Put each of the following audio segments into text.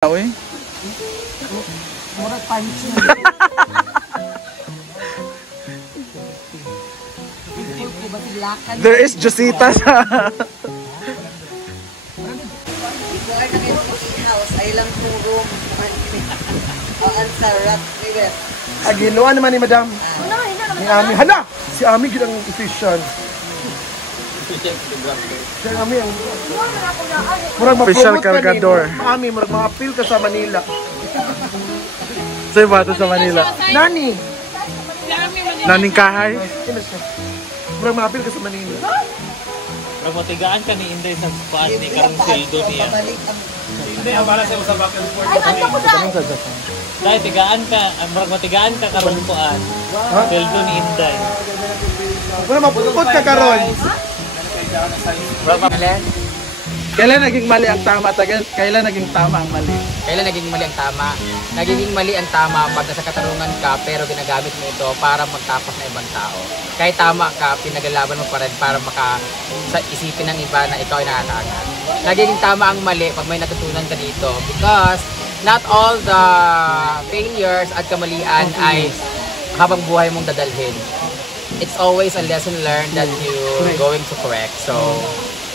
Uy. Murag punch na. There is Josita sa... Before na kayo house, ay lang puro ang sarat river. Aginuan naman ni Madam. Ni Ami. Hala! Si Ami ginang official. Si Ami ang... Murag Official ma-promote ka ni cargador. Ami, murag ma-appeal ka sa Manila. Sa bato sa Manila. Nani! Naning kahay. Murag ma-appeal ka sa Manila. Magmatigaan ka ni Inday sa paan ni karong sildo niya. Hindi, ang bala sa usabakan po. Dahil tigaan ka, magmatigaan ka karong puan. Sildo ni Inday. Murag mapupot ka karon. Kailan naging mali ang tama? Kailan naging tama ang mali? Kailan naging mali ang tama? Nagiging mali ang tama pag nasa katarungan ka pero ginagamit mo ito para magtapos na ibang tao. Kahit tama ka, pinaglalaban mo pa rin para sa isipin ng iba na ikaw ay nakakaangat. Nagiging tama ang mali pag may natutunan ka dito because not all the failures at kamalian ay habang buhay mong dadalhin. It's always a lesson learned that you're going to correct. So,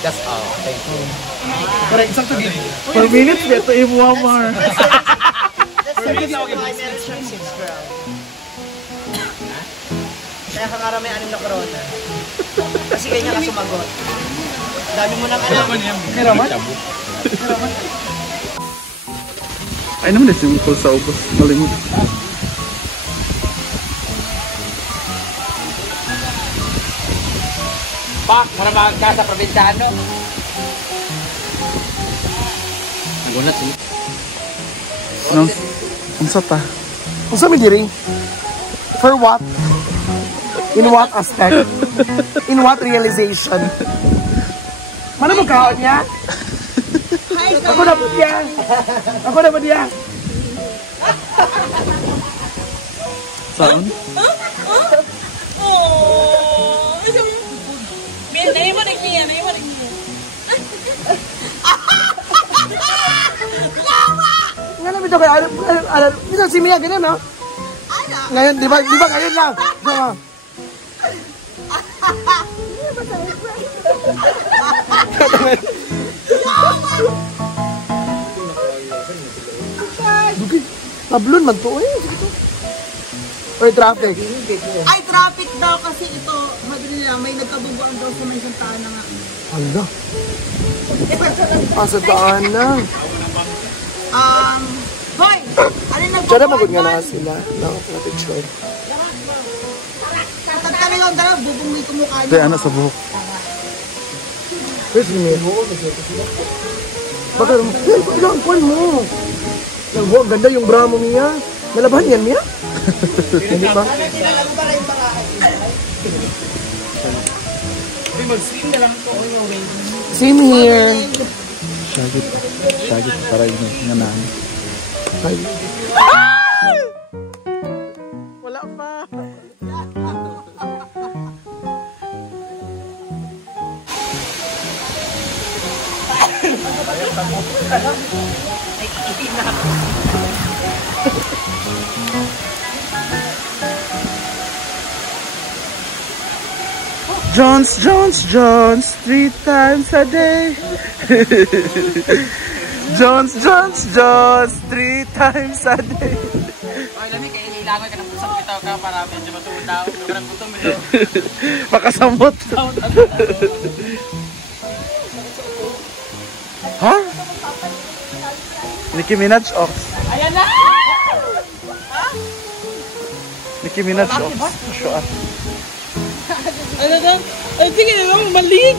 that's all. Thank you. Correct, sakto gid. Per minutes, beto ibuamar. That's the reason why may relationships, girl. Kaya ka nga may 6 na corona. Kasi ganyan ka sumagot. Dami mo nang alam. Kiraman? Ay naman na simple sa ubos. Malimut. Pak, maramag ka sa probinsyano. Nagunat eh. Unsa ta? Unsa mi diri? For what? In what aspect? In what realization? Mana mo kaon niya? Ako na po diya. Ako na po diya. Saan? Nga namin ito kaya, minsan si Mia ganyan, no? Ngayon, di ba ngayon lang? Di ba? Dugay, tablon man to, eh. Or traffic. Ay, traffic daw kasi ito, madali lang, may nagkabubuan daw sa may suntaan na nga. Hala. Sa daan na. Hoy! Ano yung Tsada magod nga nagpapuan? na sila. Nakapicture. Tatalo yung dalaw, bubong may kumukha Di, niya. ano sa buhok? Where's the mail? Bakit mo? Eh, pagbilang kwan mo. Ang ganda yung bra mo, Mia. Nalabahan yan, Mia? Hindi ba? Mag-stream na lang po. Same here. Shagit. Shagit para yun nga na. Ay. Wala pa. Jones, 3 times a day. Jones, 3 times a day. Ay, lami, kaya ililangoy ka ng pusang bitaw ka para medyo matuod daw. Parang gutom ito. Makasamot. Ha? Nicki Minaj Ox. Ayan na! Nicki Minaj Ox. Show up. Ano daw? Ay, sige na lang, malig!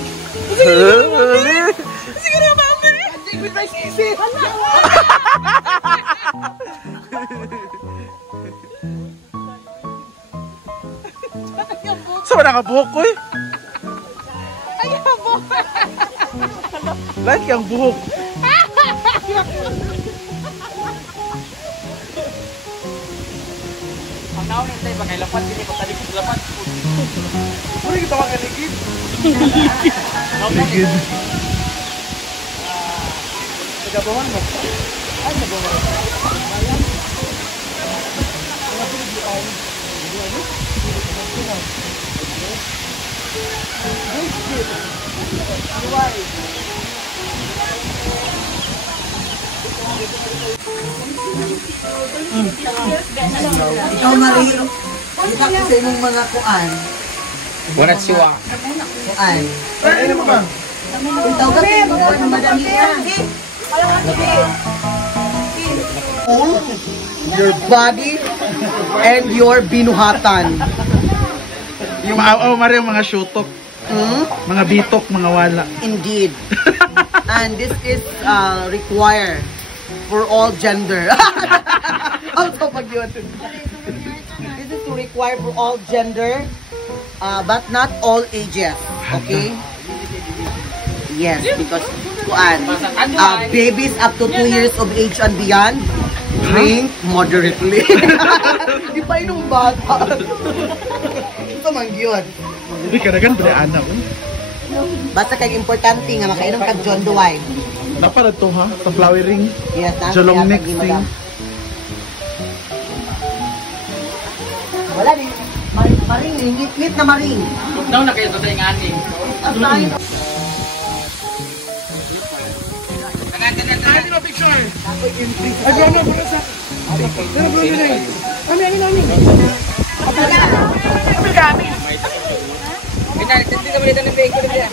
Sige na, mami! Anjing, with my sisi! Saan na nakabuhok ko eh? Ayaw mo! Like yung buhok. Ang naon Inday, bagay lapat, hindi ko talikod lapat. Puri kita makan ligid. Ligid. Nagabawan mo. Ikaw, Marie, kita ko sa imong mga kuan. Bunat siwa. Kuan. Ano mo ba? Ikaw ka mga madamita. Your body and your binuhatan. Yung Mario, mga syutok, mga bitok, mga wala. Indeed. And this is required for all gender. Also pag yun. This is to require for all gender, but not all ages. Okay? Yes, because babies up to 2 years of age and beyond drink moderately. Di pa inong bata. Ito man yun. Hindi ka nagan, anak. Basta kay importante nga makainom kag John Duway. Napalad to ha? Sa flowering. Yes, na. Jalong next thing. Wala din. Maring, ngit na maring. Now na kayo tayo ng aning. Kita, hindi ka malitan ng bengko nila.